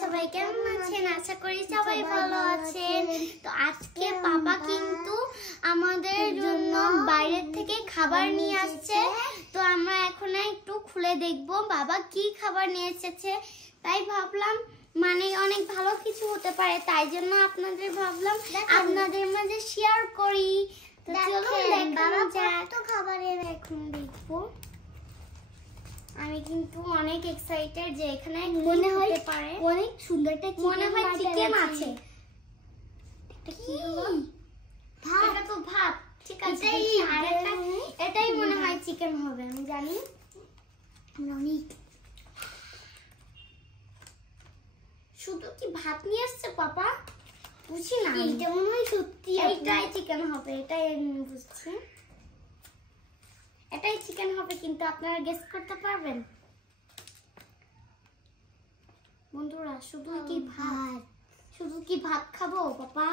সবাই কেমন আছেন? আশা করি সবাই ভালো আছেন। তো আজকে বাবা কিন্তু আমাদের জন্য বাইরে থেকে খাবার নিয়ে আসছে। তো আমরা এখন একটু খুলে দেখব বাবা কি খাবার নিয়ে এসেছে। তাই ভাবলাম মানে অনেক ভালো কিছু হতে পারে, তাই জন্য আপনাদের ভাবলাম আপনাদের মাঝে শেয়ার করি। তো চলুন দেখানো যাক। তো খাবারের এখন দেখবো। আমি কিন্তু অনেক এক্সাইটেড যে এখানে মনে হতে পারে অনেক সুন্দর একটা মনে হয় চিকেন আছে। এটা কি হলো? ভাত। এটা তো ভাত। ঠিক আছে, এটাই মনে হয় চিকেন হবে, আমি জানি। অনেক শুধু কি ভাত নিয়ে আসছে পাপা? বুঝি না, এটা মনে হয় সত্যি এটাই চিকেন হবে, এটাই আমি বুঝছি। এটাই চিকেন হবে, কিন্তু আপনারা গেস করতে পারবেন বন্ধুরা? শুধু কি ভাত? শুধু কি ভাত খাবো পাপা?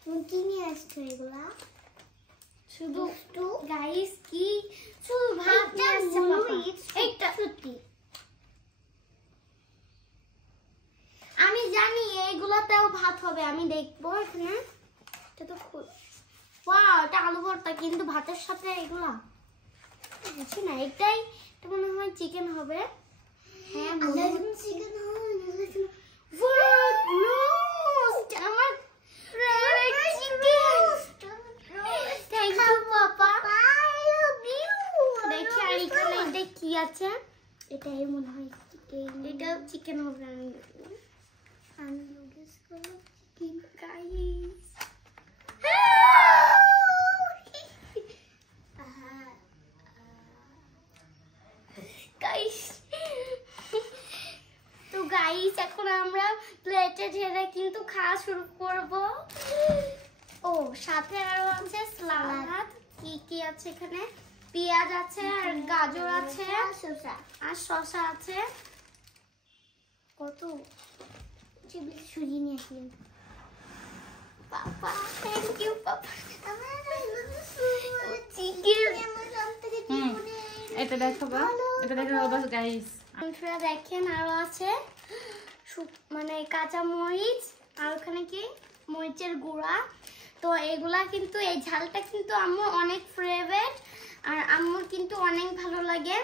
তুমি কি নিয়ে আসছো এগুলা? শুধু গাইস কি শুধু ভাত নিয়ে আসছে পাপা? এইটা সত্যি আমি জানি এইগুলাতেও ভাত হবে, আমি দেখবো এখানে। এটা তো ওয়াও, এটা আলু ভর্তা, কিন্তু ভাতের সাথে এগুলা বুঝছি না। এটাই তো মনে হয় চিকেন হবে। হ্যাঁ চিকেন হবে। আমার ফেভারিট চিকেন। থ্যাংক ইউ পাপা। দেখি আর এখানে এটা কি আছে? এটাই মনে হয় চিকেন। এটাও চিকেন হবে। আমি গেস করব চিকেন গাইস। তো গাইস এখন আমরা প্লেটে ঢেলে কিন্তু খাওয়া শুরু করব। ও সাথে আরো আছে সালাদ। কি কি আছে এখানে? পেঁয়াজ আছে আর গাজর আছে আর শসা আছে। কত ছুরি নিয়ে আসলেন পাপা। থ্যাংক ইউ পাপা। এটা দেখাবো, এটা দেখাবো বাস গাইস। আপনারা দেখেন আরো আছে মানে কাঁচা মরিচ আর ওখানে কি মরিচের গুঁড়া। তো এগুলা কিন্তু এই ঝালটা কিন্তু আম্মুর অনেক ফেভারিট আর আম্মুর কিন্তু অনেক ভালো লাগে।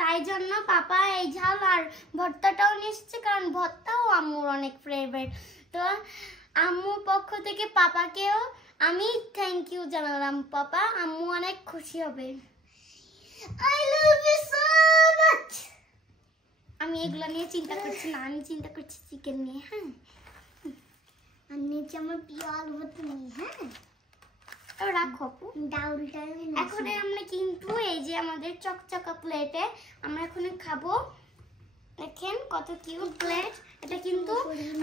তাই জন্য পাপা এই ঝাল আর ভর্তাটাও নিচ্ছে, কারণ ভর্তাও আম্মুর অনেক ফেভারিট। তো আম্মুর পক্ষ থেকে পাপাকেও আমি থ্যাংক ইউ জানালাম পাপা। আম্মু অনেক খুশি হবে। I love you so much. আমি এগুলা নিয়ে চিন্তা করছি না, আমি চিন্তা করছি চিকেন নিয়ে। হ্যাঁ, আমি নিয়েছি আমার প্রিয় আলু ভর্তা নিয়ে। হ্যাঁ, রাখো ডাউলটা। এখন আমরা কিন্তু এই যে আমাদের চকচকা প্লেটে আমরা এখন খাবো। দেখেন কত কিউট প্লেট। এটা কিন্তু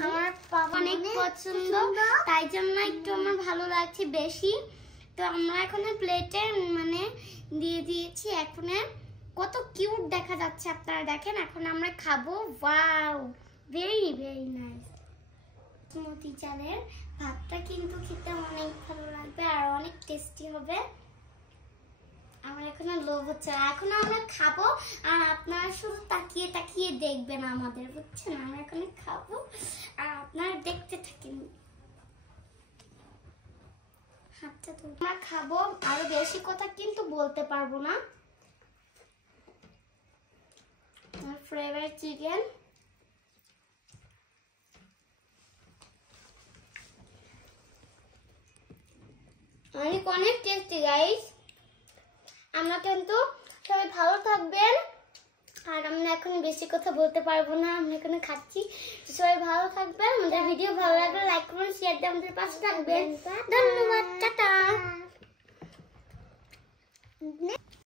আমার পাপা অনেক পছন্দ, তাই জন্য একটু আমার ভালো লাগছে বেশি। তো আমরা এখন প্লেটে মানে দিয়ে দিয়েছি। এখন কত কিউট দেখা যাচ্ছে, আপনারা দেখেন। এখন আমরা খাবো। Wow, very very nice. Basmati চালের ভাতটা কিন্তু খেতে অনেক ভালো লাগবে আর অনেক টেস্টি হবে। আমার এখনো লোভ হচ্ছে, এখন আমরা খাবো আর আপনারা শুধু তাকিয়ে তাকিয়ে দেখবেন আমাদের, বুঝছেন? আমরা এখন খাবো আর আপনারা দেখতে থাকেন। হাতটা তো আমরা খাবো, আরো বেশি কথা কিন্তু বলতে পারবো না। আমার ফেভারিট চিকেন। অনেক টেস্টি গাইস। আমরা কিন্তু সবাই ভালো থাকবেন আর আমরা এখন বেশি কথা বলতে পারবো না, আমরা এখানে খাচ্ছি। সবাই ভালো থাকবেন। আমাদের ভিডিও ভালো লাগলে লাইক করুন, শেয়ার দিয়ে আমাদের পাশে থাকবেন। ধন্যবাদ, টাটা।